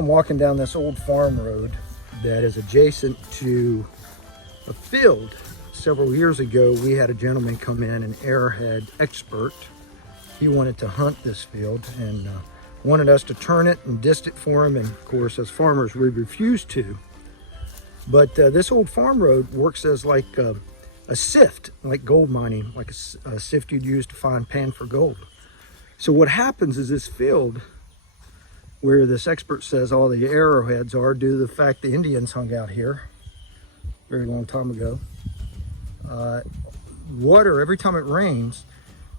I'm walking down this old farm road that is adjacent to a field. Several years ago, we had a gentleman come in, an arrowhead expert. He wanted to hunt this field and wanted us to turn it and dist it for him. And of course, as farmers, we refused to. But this old farm road works as like a sift, like gold mining, like a sift you'd use to find pan for gold. So what happens is this field, where this expert says all the arrowheads are due to the fact the Indians hung out here a very long time ago. Water, every time it rains,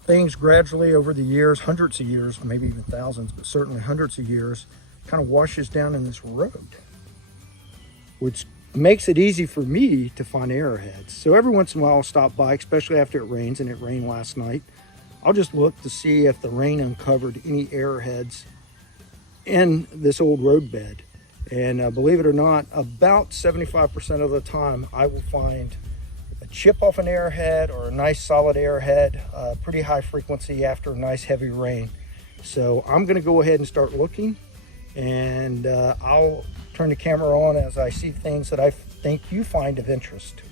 things gradually over the years, hundreds of years, maybe even thousands, but certainly hundreds of years, kind of washes down in this road, which makes it easy for me to find arrowheads. So every once in a while I'll stop by, especially after it rains, and it rained last night. I'll just look to see if the rain uncovered any arrowheads in this old roadbed. And believe it or not, about 75% of the time I will find a chip off an arrowhead or a nice solid arrowhead, pretty high frequency after a nice heavy rain. So I'm gonna go ahead and start looking, and I'll turn the camera on as I see things that I think you find of interest.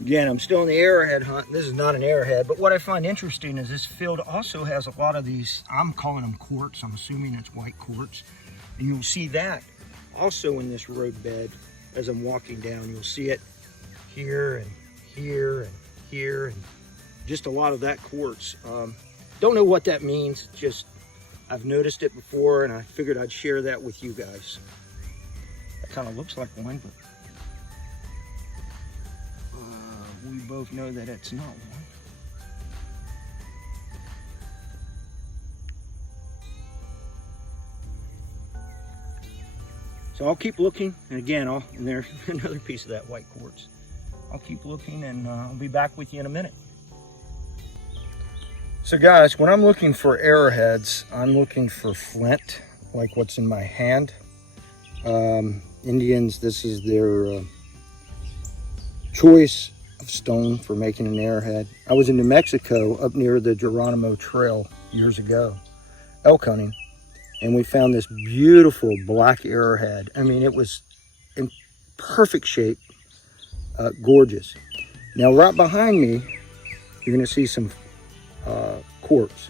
Again, I'm still in the arrowhead hunt. This is not an arrowhead, but what I find interesting is this field also has a lot of these, I'm calling them quartz. I'm assuming it's white quartz. And you'll see that also in this roadbed as I'm walking down. You'll see it here and here and here, and just a lot of that quartz. Don't know what that means, just I've noticed it before and I figured I'd share that with you guys. That kind of looks like one, but we both know that it's not one. So I'll keep looking, and again, and there's another piece of that white quartz. I'll keep looking, and I'll be back with you in a minute. So guys, when I'm looking for arrowheads, I'm looking for flint, like what's in my hand. Indians, this is their choice of stone for making an arrowhead. I was in New Mexico up near the Geronimo Trail years ago, elk hunting, and we found this beautiful black arrowhead. I mean, it was in perfect shape, gorgeous. Now right behind me, you're gonna see some quartz.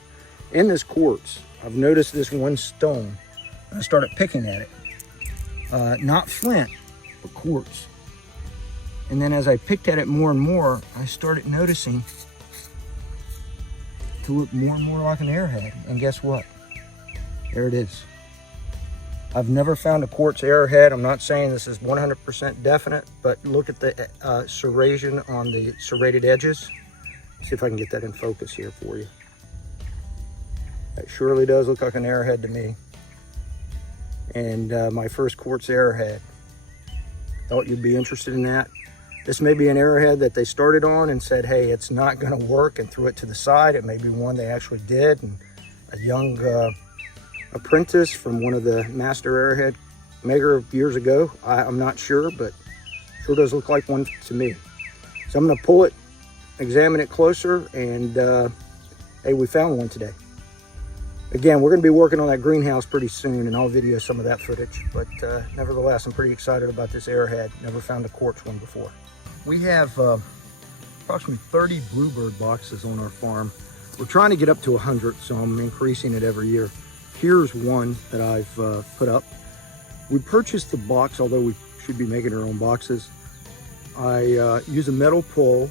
In this quartz, I've noticed this one stone. I started picking at it. Not flint, but quartz. And then as I picked at it more and more, I started noticing to look more and more like an arrowhead. And guess what? There it is. I've never found a quartz arrowhead. I'm not saying this is 100% definite, but look at the serration on the serrated edges. See if I can get that in focus here for you. That surely does look like an arrowhead to me. And my first quartz arrowhead. Thought you'd be interested in that. This may be an arrowhead that they started on and said, hey, it's not gonna work, and threw it to the side. It may be one they actually did, and a young apprentice from one of the master arrowhead maker years ago. I'm not sure, but sure does look like one to me. So I'm gonna pull it, examine it closer, and hey, we found one today. Again, we're gonna be working on that greenhouse pretty soon, and I'll video some of that footage, but nevertheless, I'm pretty excited about this arrowhead. Never found a quartz one before. We have approximately 30 Bluebird boxes on our farm. We're trying to get up to 100, so I'm increasing it every year. Here's one that I've put up. We purchased the box, although we should be making our own boxes. I use a metal pole,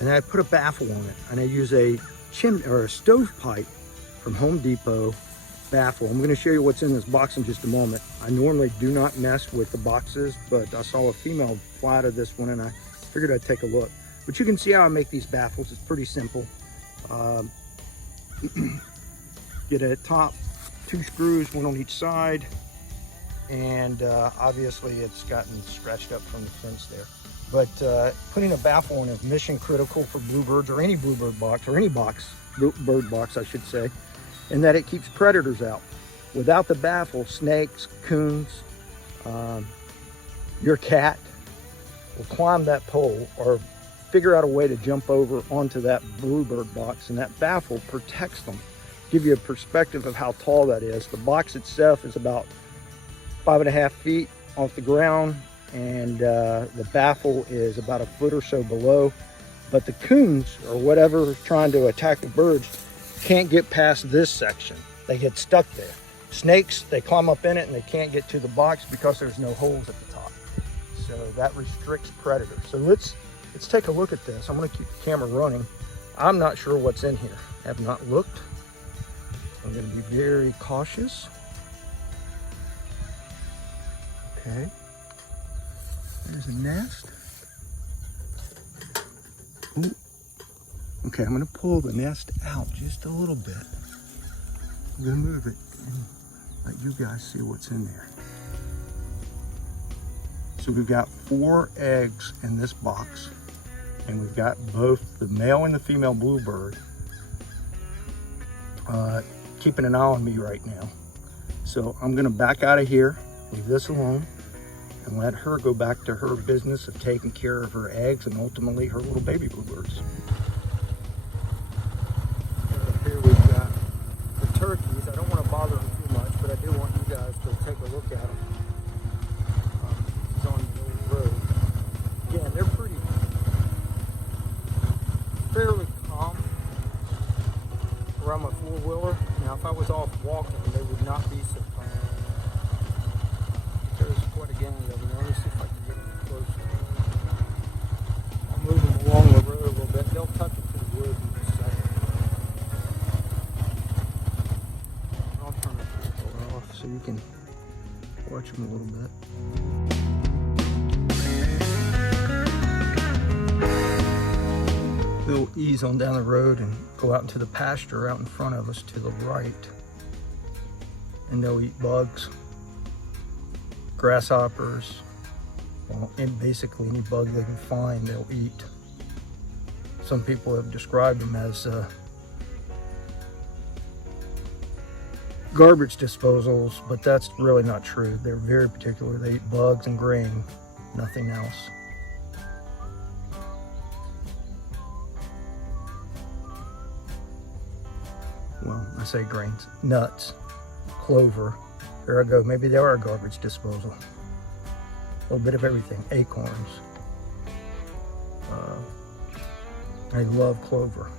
and I put a baffle on it, and I use a chimney or a stovepipe from Home Depot baffle. I'm going to show you what's in this box in just a moment. I normally do not mess with the boxes, but I saw a female fly out of this one, and I figured I'd take a look. But you can see how I make these baffles. It's pretty simple. Get a top, 2 screws, one on each side, and obviously it's gotten scratched up from the fence there. But putting a baffle on is mission critical for bluebirds, or any bluebird box, or any box, bird box I should say, in that it keeps predators out. Without the baffle, snakes, coons, your cat will climb that pole or figure out a way to jump over onto that bluebird box, and that baffle protects them. Give you a perspective of how tall that is. The box itself is about 5.5 feet off the ground, and the baffle is about a foot or so below. But the coons, or whatever is trying to attack the birds, can't get past this section. They get stuck there. Snakes, they climb up in it and they can't get to the box because there's no holes at the top. So that restricts predators. So let's take a look at this. I'm gonna keep the camera running. I'm not sure what's in here. I have not looked. I'm gonna be very cautious. Okay, there's a nest. Ooh. Okay, I'm gonna pull the nest out just a little bit. I'm gonna move it and let you guys see what's in there. So we've got 4 eggs in this box, and we've got both the male and the female bluebird keeping an eye on me right now. So I'm gonna back out of here, leave this alone, and let her go back to her business of taking care of her eggs and ultimately her little baby bluebirds. Here we've got the turkeys. I don't want to bother them too much, but I do want you guys to take a look at them. It's on the old road. Again, they're fairly calm around my four-wheeler. Now, if I was off walking, they would not be so calm. There's quite a gang of them. Let me see if I can get them closer. I'll move them along the road a little bit. They'll tuck into the woods in just a second. I'll turn the controller off so you can watch them a little bit. We'll ease on down the road and go out into the pasture out in front of us to the right. And they'll eat bugs, grasshoppers, well, and basically any bug they can find, they'll eat. Some people have described them as garbage disposals, but that's really not true. They're very particular. They eat bugs and grain, nothing else. Well, I say grains, nuts, clover. There I go. Maybe they are a garbage disposal. A little bit of everything. Acorns. I love clover,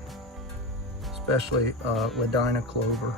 especially Ladina clover.